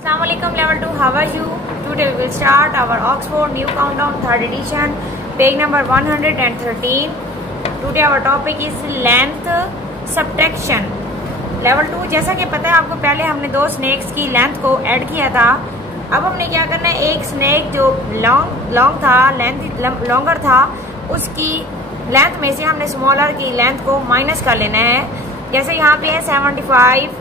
Assalamualaikum level 2, how are you? Today we will start our Oxford New Countdown 3rd edition, page number 113. Today our topic is length subtraction. Level 2 जैसा कि पता है आपको, पहले हमने दो स्नेक्स की लेंथ को ऐड किया था। अब हमने क्या करना है, एक स्नेक जो लॉन्ग था, लेंथ लॉन्गर था, उसकी लेंथ में से हमने स्मॉलर की लेंथ को माइनस कर लेना है। जैसे यहाँ पे है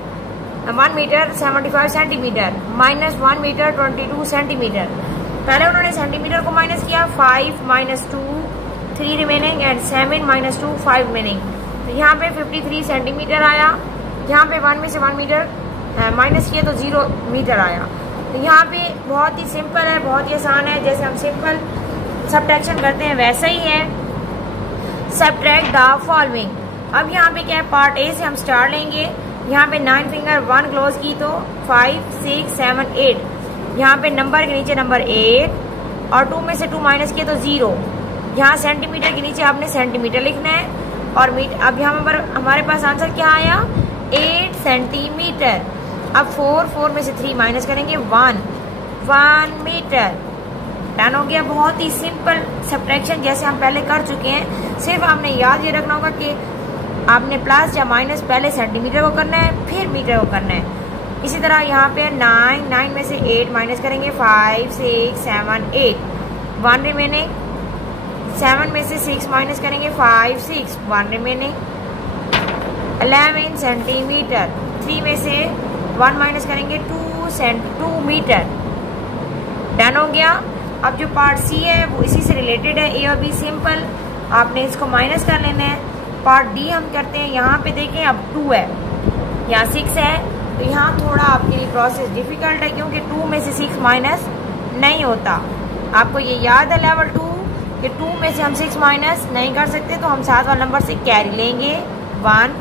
1 metre 75 centimetre minus 1 metre 22 centimetre. पहले उन्होंने सेंटीमीटर को माइनस किया, 5 minus 2 3 remaining and 7 minus 2 5 remaining. तो यहाँ पे 53 सेंटीमीटर आया। यहाँ पे 1 में से 1 मीटर माइनस किया तो 0 मीटर आया। तो यहाँ पे बहुत ही सिंपल है, बहुत ही आसान है। जैसे हम सिंपल सब्ट्रैक्शन करते हैं वैसा ही है। Subtract the following. अब यहाँ पे क्या है, पार्ट ए से हम स्टार लेंगे। यहाँ पे 9 फिंगर 1 क्लोज की तो 5 6 7 8। यहाँ पे नंबर के नीचे नंबर 8 और 2 में से 2 माइनस किए तो 0। यहाँ सेंटीमीटर के नीचे आपने सेंटीमीटर लिखना है और मीटर। अब यहाँ पर हमारे पास आंसर क्या आया, 8 सेंटीमीटर। अब 4 में से 3 माइनस करेंगे 1 मीटर। डन हो गया। बहुत ही सिंपल सब्ट्रैक्शन जैसे हम पहले कर चुके हैं। सिर्फ आपने याद ये रखना होगा कि आपने प्लस या माइनस पहले सेंटीमीटर को करना है फिर मीटर को करना है। इसी तरह यहाँ पे 9 में से 8 माइनस करेंगे 5 6 7 8 1 रिमेनिंग। 7 में से 6 माइनस करेंगे 5 6 1 रिमेनिंग। 11 सेंटीमीटर। 3 में से 1 माइनस करेंगे 2 मीटर। डन हो गया। अब जो पार्ट सी है वो इसी से रिलेटेड है। ए और बी सिंपल, आपने इसको माइनस कर लेना है। पार्ट डी हम करते हैं। यहाँ पे देखें अब 2 है, यहाँ 6 है, तो यहाँ थोड़ा आपके लिए प्रोसेस डिफिकल्ट है क्योंकि 2 में से 6 माइनस नहीं होता। आपको ये याद है लेवल 2 कि 2 में से हम 6 माइनस नहीं कर सकते, तो हम 7 वाले नंबर से कैरी लेंगे 1,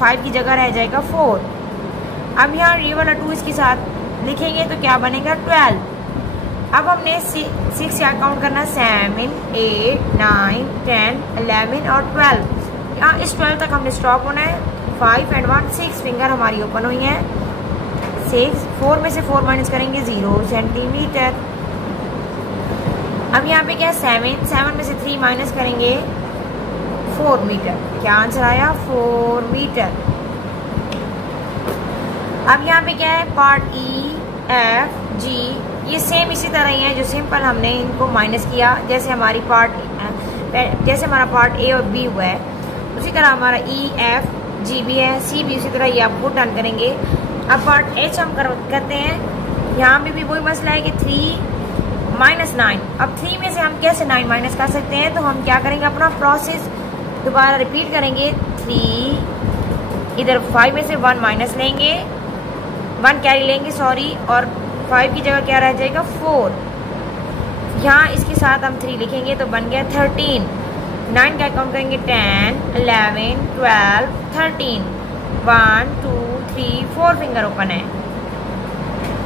5 की जगह रह जाएगा 4। अब यहाँ ये वाला 2 इसके साथ लिखेंगे तो क्या बनेगा 12। अब हमने 6 क्या काउंट करना, 7 8 9 10 11 और 12। यहाँ इस 12 तक हमने स्टॉप होना है। 5 and 1 6 फिंगर हमारी ओपन हुई है। 4 में से 4 माइनस करेंगे 0 सेंटीमीटर। अब यहाँ पे क्या है, 7 में से 3 माइनस करेंगे 4 मीटर। क्या आंसर आया, 4 मीटर। अब यहाँ पे क्या है, पार्ट ई एफ जी ये सेम इसी तरह ही है जो सिंपल हमने इनको माइनस किया। जैसे हमारा पार्ट ए और बी हुआ है उसी तरह हमारा ई एफ जी भी है, सी भी उसी तरह ये आपको डन करेंगे। अब पार्ट एच हम करते हैं। यहाँ पे भी वही मसला है कि 3 माइनस 9। अब 3 में से हम कैसे 9 माइनस कर सकते हैं, तो हम क्या करेंगे, अपना प्रोसेस दोबारा रिपीट करेंगे। 3 इधर 5 में से 1 माइनस लेंगे, 1 कैरी लेंगे सॉरी, और 5 की जगह क्या रह जाएगा 4। यहाँ इसके साथ हम 3 लिखेंगे तो बन गया 13। 9 का काउंट करेंगे 10 11 12 13 1 2 3 4 फिंगर ओपन है।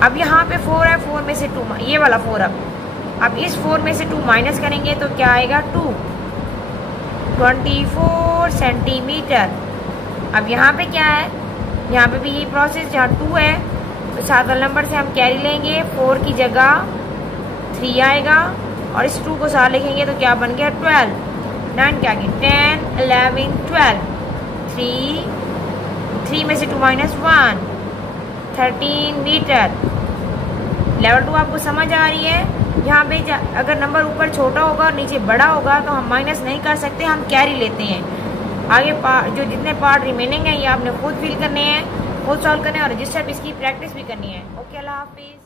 अब यहाँ पे 4 है, 4 में से 2 ये वाला 4। अब इस 4 में से 2 माइनस करेंगे तो क्या आएगा 2 24 सेंटीमीटर। अब यहाँ पे क्या है, यहाँ पे भी यही प्रोसेस, जहाँ 2 है तो 7 वाले नंबर से हम कैरी लेंगे, 4 की जगह 3 आएगा और इस 2 को साथ लिखेंगे तो क्या बन गया 12। 9 क्या आगे 10 11 12 3 में से 2 माइनस 1 13 मीटर। लेवल 2 आपको समझ आ रही है। यहाँ पे अगर नंबर ऊपर छोटा होगा और नीचे बड़ा होगा तो हम माइनस नहीं कर सकते, हम कैरी लेते हैं। आगे जो जितने पार्ट रिमेनिंग है ये आपने खुद फिल करने हैं, खुद सॉल्व करने हैं और रजिस्टर इसकी प्रैक्टिस भी करनी है। ओके, अल्लाह हाफिज़।